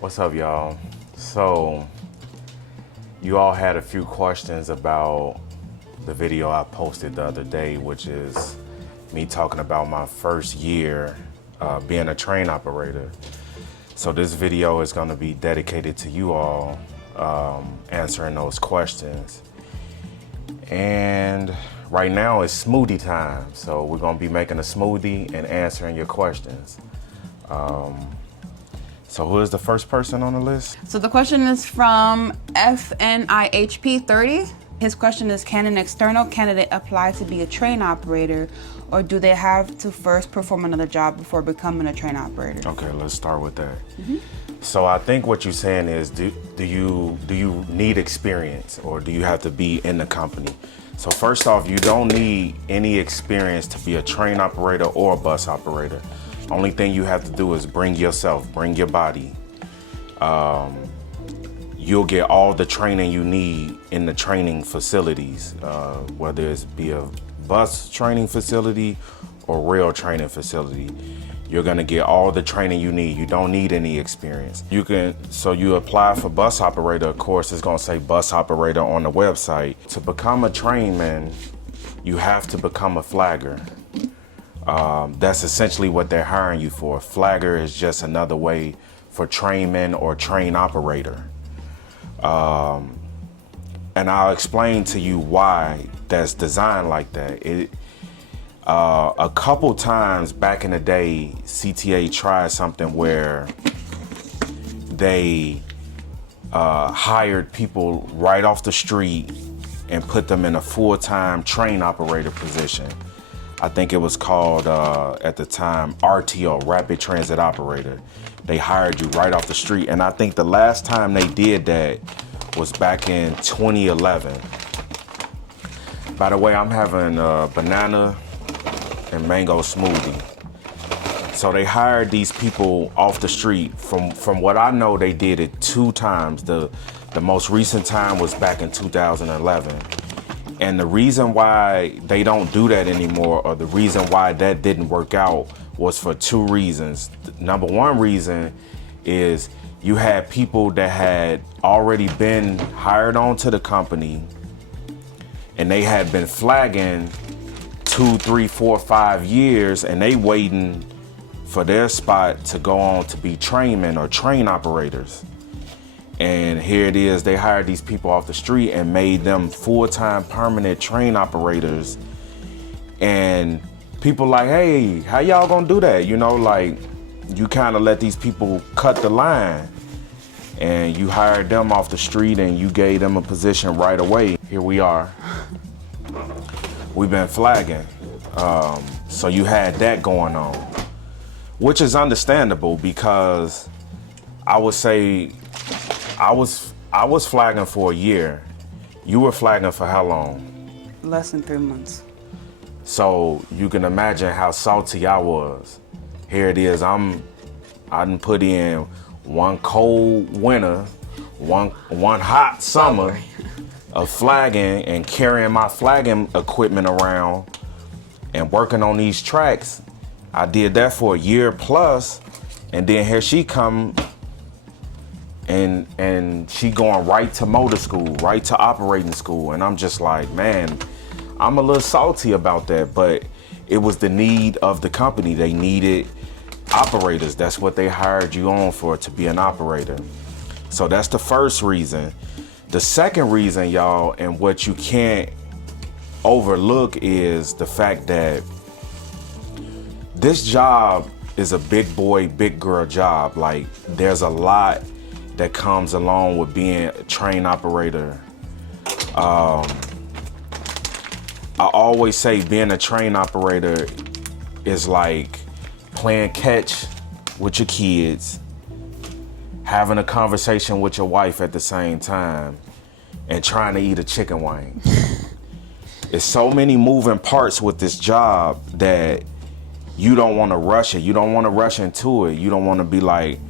What's up, y'all? So, you all had a few questions about the video I posted the other day, which is me talking about my first year being a train operator. So this video is going to be dedicated to you all answering those questions. And right now it's smoothie time, so we're going to be making a smoothie and answering your questions. So who is the first person on the list? So the question is from FNIHP30. His question is, can an external candidate apply to be a train operator, or do they have to first perform another job before becoming a train operator? Okay, let's start with that. So I think what you're saying is, do you need experience, or do you have to be in the company? So first off, you don't need any experience to be a train operator or a bus operator. Only thing you have to do is bring yourself, bring your body. You'll get all the training you need in the training facilities, whether it's be a bus training facility or rail training facility. You're gonna get all the training you need. You don't need any experience. So you apply for bus operator, of course, it's gonna say bus operator on the website. To become a trainman, you have to become a flagger. That's essentially what they're hiring you for. Flagger is just another way for trainman or train operator. And I'll explain to you why that's designed like that. A couple times back in the day, CTA tried something where they hired people right off the street and put them in a full-time train operator position. I think it was called, at the time, RTO, Rapid Transit Operator. They hired you right off the street. And I think the last time they did that was back in 2011. By the way, I'm having a banana and mango smoothie. So they hired these people off the street. From what I know, they did it 2 times. The most recent time was back in 2011. And the reason why they don't do that anymore, or the reason why that didn't work out, was for 2 reasons. Number 1 reason is you had people that had already been hired onto the company, and they had been flagging 2, 3, 4, 5 years, and they waiting for their spot to go on to be trainmen or train operators. And here it is, they hired these people off the street and made them full-time permanent train operators. And people like, hey, how y'all gonna do that? You know, like, you kind of let these people cut the line, and you hired them off the street and you gave them a position right away. Here we are. We've been flagging. So you had that going on, which is understandable, because I would say I was flagging for a year. You were flagging for how long? Less than 3 months. So you can imagine how salty I was. Here it is, I done put in 1 cold winter, one hot summer of flagging and carrying my flagging equipment around and working on these tracks. I did that for a year plus, and then here she come, and she going right to motor school, right to operating school. And I'm just like, man, I'm a little salty about that, but it was the need of the company. They needed operators. That's what they hired you on for, to be an operator. So that's the first reason. The second reason, y'all, and what you can't overlook, is the fact that this job is a big boy, big girl job. Like, there's a lot that comes along with being a train operator. I always say being a train operator is like playing catch with your kids, having a conversation with your wife at the same time, and trying to eat a chicken wing. There's so many moving parts with this job that you don't want to rush it. You don't want to rush into it. You don't want to be like,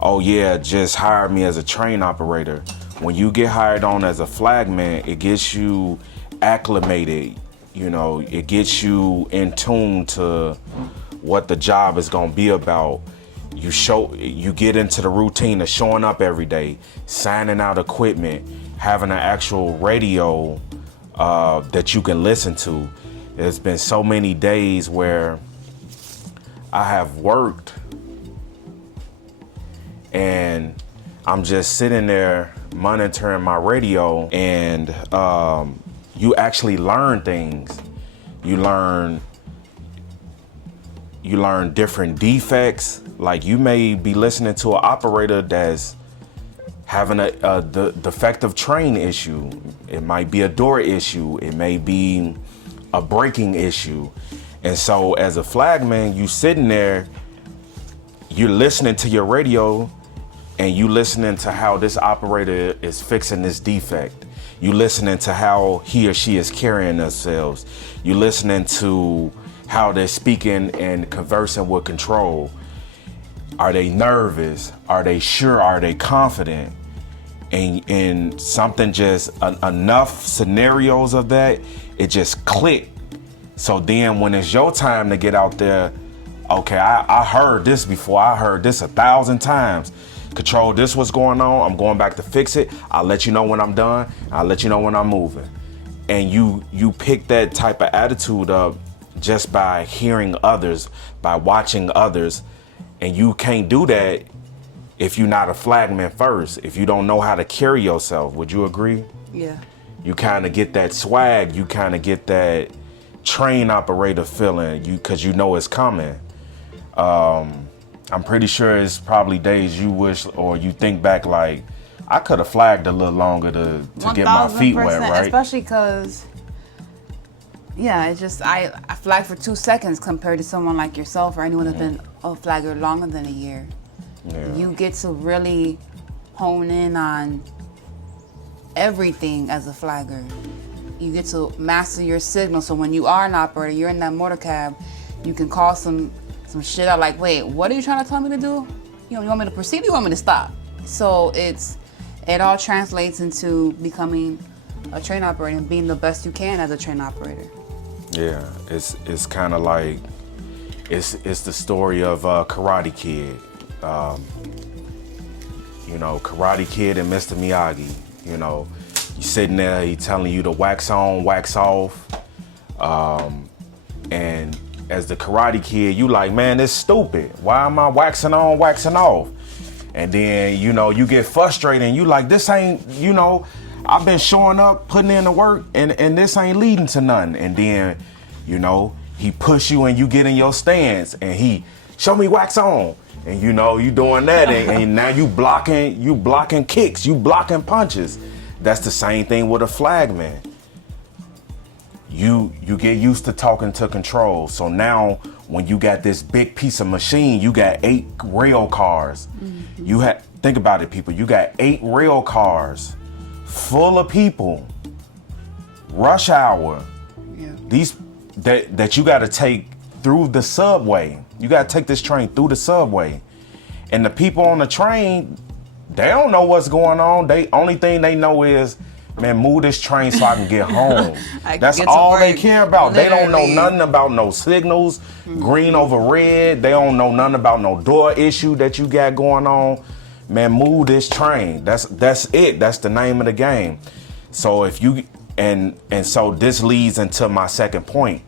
oh yeah, just hire me as a train operator. When you get hired on as a flagman, it gets you acclimated. You know, it gets you in tune to what the job is going to be about. you get into the routine of showing up every day, signing out equipment, having an actual radio that you can listen to. There's been so many days where I have worked and I'm just sitting there monitoring my radio, and you actually learn things. You learn different defects. Like, you may be listening to an operator that's having a defective train issue. It might be a door issue. It may be a braking issue. And so as a flagman, you sitting there, you're listening to your radio, and you listening to how this operator is fixing this defect. You listening to how he or she is carrying themselves. You listening to how they're speaking and conversing with control. Are they nervous? Are they sure? Are they confident? And something just, enough scenarios of that, it just clicked. So then when it's your time to get out there, okay, I heard this before. I heard this 1,000 times. Control, this what's going on. I'm going back to fix it. I'll let you know when I'm done. I'll let you know when I'm moving. And you pick that type of attitude up just by hearing others, by watching others. And you can't do that if you're not a flagman first, if you don't know how to carry yourself. Would you agree? Yeah. You kind of get that swag. You kind of get that train operator feeling, because you know it's coming. I'm pretty sure it's probably days you wish, or you think back like, I could have flagged a little longer to get my feet wet, right? Especially because, yeah, it's just, I flagged for 2 seconds compared to someone like yourself or anyone that's been a flagger longer than a year. Yeah. You get to really hone in on everything as a flagger. You get to master your signal. So when you are an operator, you're in that motor cab, you can call some shit out like, wait, what are you trying to tell me to do? You want me to proceed or you want me to stop? So it all translates into becoming a train operator and being the best you can as a train operator. Yeah, it's kind of like, it's the story of Karate Kid. Karate Kid and Mr. Miyagi. You sitting there, he telling you to wax on, wax off. And as the Karate Kid, you like, man, this stupid. Why am I waxing on, waxing off? And then, you get frustrated and you like, this ain't, I've been showing up, putting in the work, and this ain't leading to nothing. And then, he push you and you get in your stance and he, show me wax on. And you doing that and now you blocking kicks, you blocking punches. That's the same thing with a flagman. You get used to talking to control. So now when you got this big piece of machine, you got 8 rail cars. Mm-hmm. Think about it, people. You got 8 rail cars full of people. Rush hour. Yeah. These that you got to take through the subway. You got to take this train through the subway. And the people on the train, they don't know what's going on. Only thing they know is, man, move this train so I can get home. That's all they care about. Literally. They don't know nothing about no signals, green over red. They don't know nothing about no door issue that you got going on. Man, move this train. That's it. That's the name of the game. So if you and so this leads into my second point.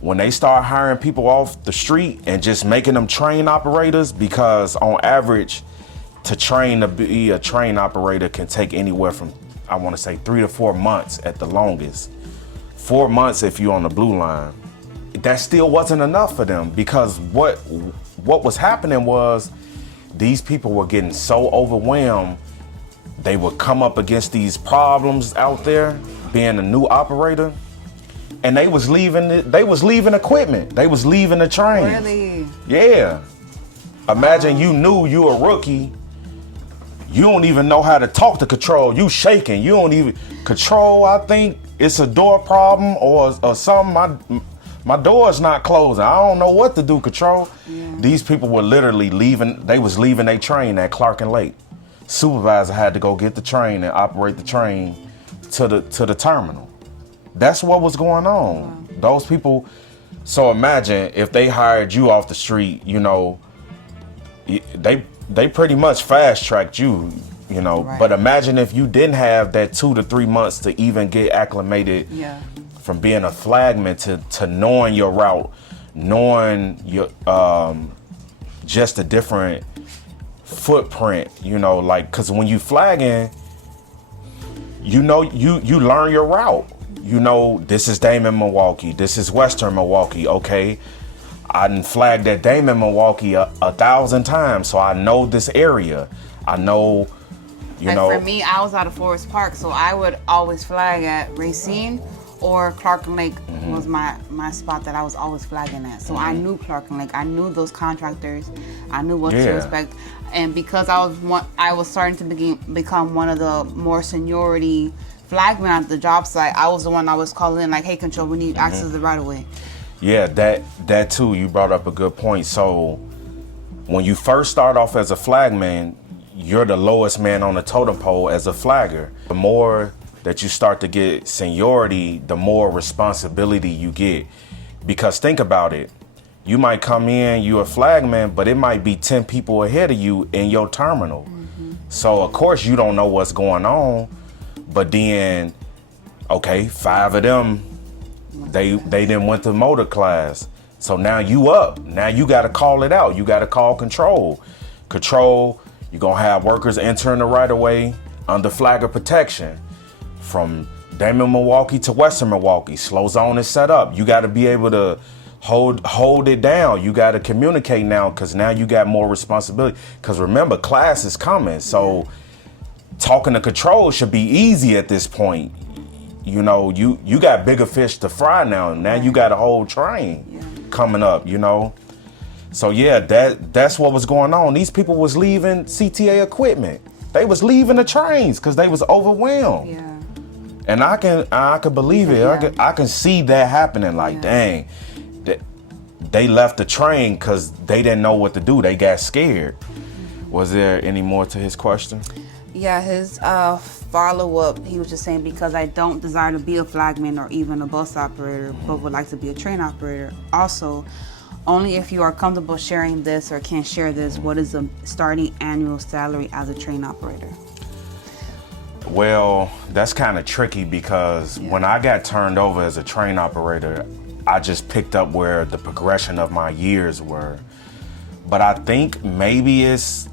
When they start hiring people off the street and just making them train operators, because on average, to train to be a train operator can take anywhere from, I want to say, 3 to 4 months at the longest. 4 months if you're on the blue line. That still wasn't enough for them, because what was happening was these people were getting so overwhelmed. They would come up against these problems out there being a new operator, and they was leaving equipment. They was leaving the train. Really? Yeah. Imagine you knew you a rookie. You don't even know how to talk to control. You shaking. You don't even control. I think it's a door problem or something. My door's not closing. I don't know what to do, control. Yeah. These people were literally leaving. They was leaving their train at Clark and Lake. Supervisor had to go get the train and operate the train to the terminal. That's what was going on. Wow. Those people. So imagine if they hired you off the street, they pretty much fast tracked you, you know. Right. But imagine if you didn't have that 2 to 3 months to even get acclimated from being a flagman to knowing your route, knowing your just a different footprint, you know, like, because when you flagging, you know, you learn your route. You know, this is Damon, Milwaukee. This is Western Milwaukee. Okay, I done flagged at Damon, Milwaukee 1,000 times, so I know this area. I know, you know. For me, I was out of Forest Park, so I would always flag at Racine or Clark and Lake was my spot that I was always flagging at. So I knew Clark and Lake. I knew those contractors. I knew what to expect. And because I was starting to become one of the more seniority flagmen at the job site, I was the one I was calling in like, hey, control, we need access to the right of way. Yeah, that too, you brought up a good point. So when you first start off as a flagman, you're the lowest man on the totem pole as a flagger. The more that you start to get seniority, the more responsibility you get. Because think about it, you might come in, you a flagman, but it might be 10 people ahead of you in your terminal. So of course you don't know what's going on, but then, okay, 5 of them, they then went to motor class. So now you up. Now you got to call it out. You got to call control. Control, you're going to have workers entering the right of way under flagger protection. From Damon, Milwaukee to Western Milwaukee, slow zone is set up. You got to be able to hold it down. You got to communicate now, because now you got more responsibility. Because remember, class is coming. So talking to control should be easy at this point. You know, you got bigger fish to fry now. Now you got a whole train coming up, you know. So yeah, that's what was going on. These people was leaving CTA equipment. They was leaving the trains because they was overwhelmed. Yeah. And I can believe it. I can see that happening. Like, dang, they left the train because they didn't know what to do. They got scared. Was there any more to his question? Yeah, his follow-up, he was just saying, because I don't desire to be a flagman or even a bus operator, but would like to be a train operator. Also, only if you are comfortable sharing this or can share this, what is the starting annual salary as a train operator? Well, that's kind of tricky, because when I got turned over as a train operator, I just picked up where the progression of my years were. But I think maybe it's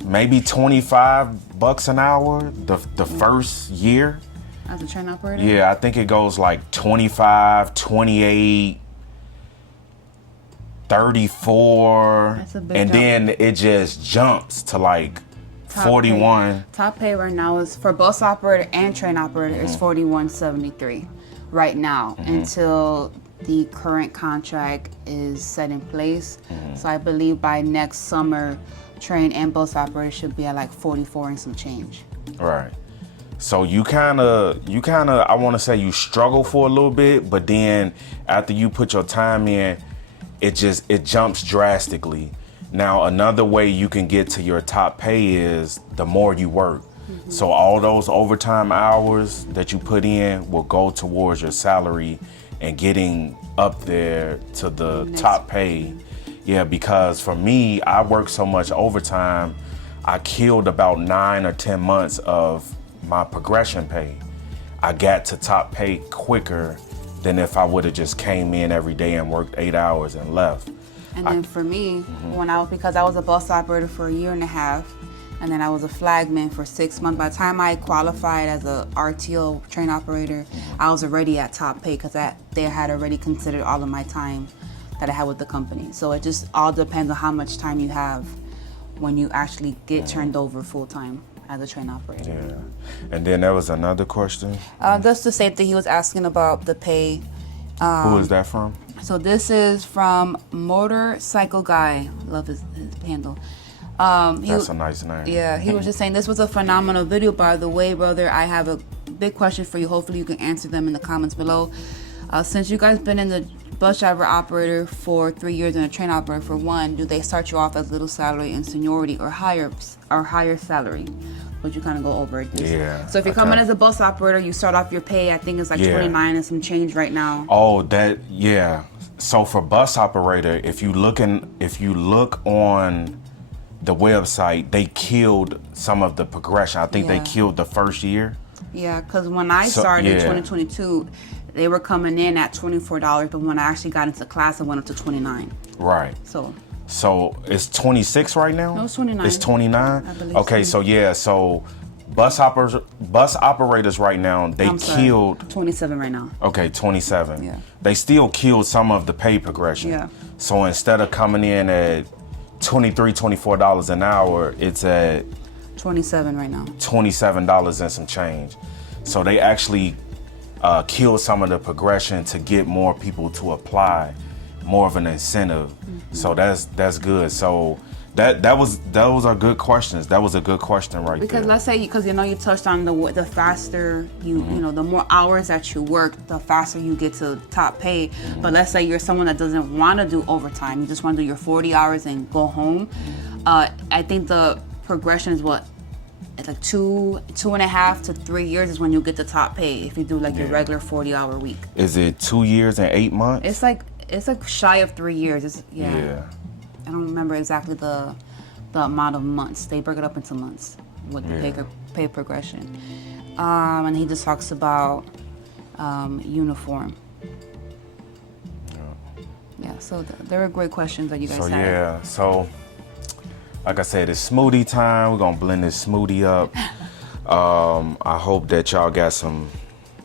$25 an hour the first year. As a train operator? Yeah, I think it goes like 25, 28, 34. That's a big and jump. then it just jumps to like 41. Top pay right now is for bus operator and train operator is $41.73 right now until the current contract is set in place. So I believe by next summer, train and bus operator should be at like 44 and some change. Right. So you kind of, I want to say you struggle for a little bit, but then after you put your time in, it jumps drastically. Now, another way you can get to your top pay is the more you work. So all those overtime hours that you put in will go towards your salary and getting up there to the top pay. Yeah, because for me, I worked so much overtime, I killed about 9 or 10 months of my progression pay. I got to top pay quicker than if I would have just came in every day and worked 8 hours and left. And then for me, because I was a bus operator for 1.5 years, and then I was a flagman for 6 months. By the time I qualified as a RTO train operator, I was already at top pay because they had already considered all of my time that I had with the company. So it just all depends on how much time you have when you actually get turned over full time as a train operator. Yeah. And then there was another question. Just the same thing he was asking about the pay. Who is that from? So this is from Motorcycle Guy. Love his handle. That's a nice name. Yeah, he was just saying this was a phenomenal video, by the way, brother. I have a big question for you. Hopefully you can answer them in the comments below. Since you guys been in the bus driver operator for 3 years and a train operator for 1, do they start you off as little salary and seniority or higher salary? Would you kind of go over it? Yeah. So if you're coming as a bus operator, you start off your pay, I think it's like 29 and some change right now. Oh, yeah. So for bus operator, if you look on the website, they killed some of the progression. I think they killed the first year. Yeah, because when I started in 2022, they were coming in at $24, but when I actually got into class, it went up to $29. Right. So it's 26 right now? No, it's 29. It's 29? I believe Okay, so. So bus operators right now, they killed 27 right now. Okay, 27. Yeah. They still killed some of the pay progression. Yeah. So instead of coming in at $24 an hour, it's at 27 right now. $27 and some change. So they actually killed some of the progression to get more people to apply, more of an incentive. Mm-hmm. So that's good. So those are good questions. That was a good question right there. Because let's say, because you touched on the faster you know, the more hours that you work, the faster you get to top pay. Mm-hmm. But let's say you're someone that doesn't want to do overtime. You just want to do your 40 hours and go home. I think the progression is it's like 2.5 to 3 years is when you get the top pay if you do like your regular 40-hour week. Is it 2 years and 8 months? It's like shy of 3 years. Yeah. I don't remember exactly the amount of months. They break it up into months with the pay progression. And he just talks about uniform. Yeah, so there are great questions that you guys had. So like I said, it's smoothie time. We're gonna blend this smoothie up. I hope that y'all got some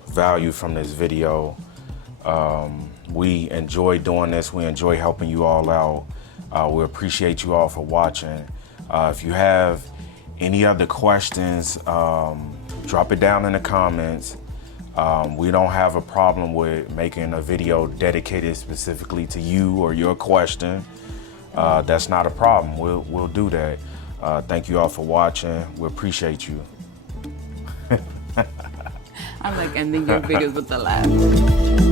value from this video. We enjoy doing this. We enjoy helping you all out. We appreciate you all for watching. If you have any other questions, drop it down in the comments. We don't have a problem with making a video dedicated specifically to you or your question. That's not a problem. We'll do that. Thank you all for watching. We appreciate you. I'm like ending your videos with the laugh.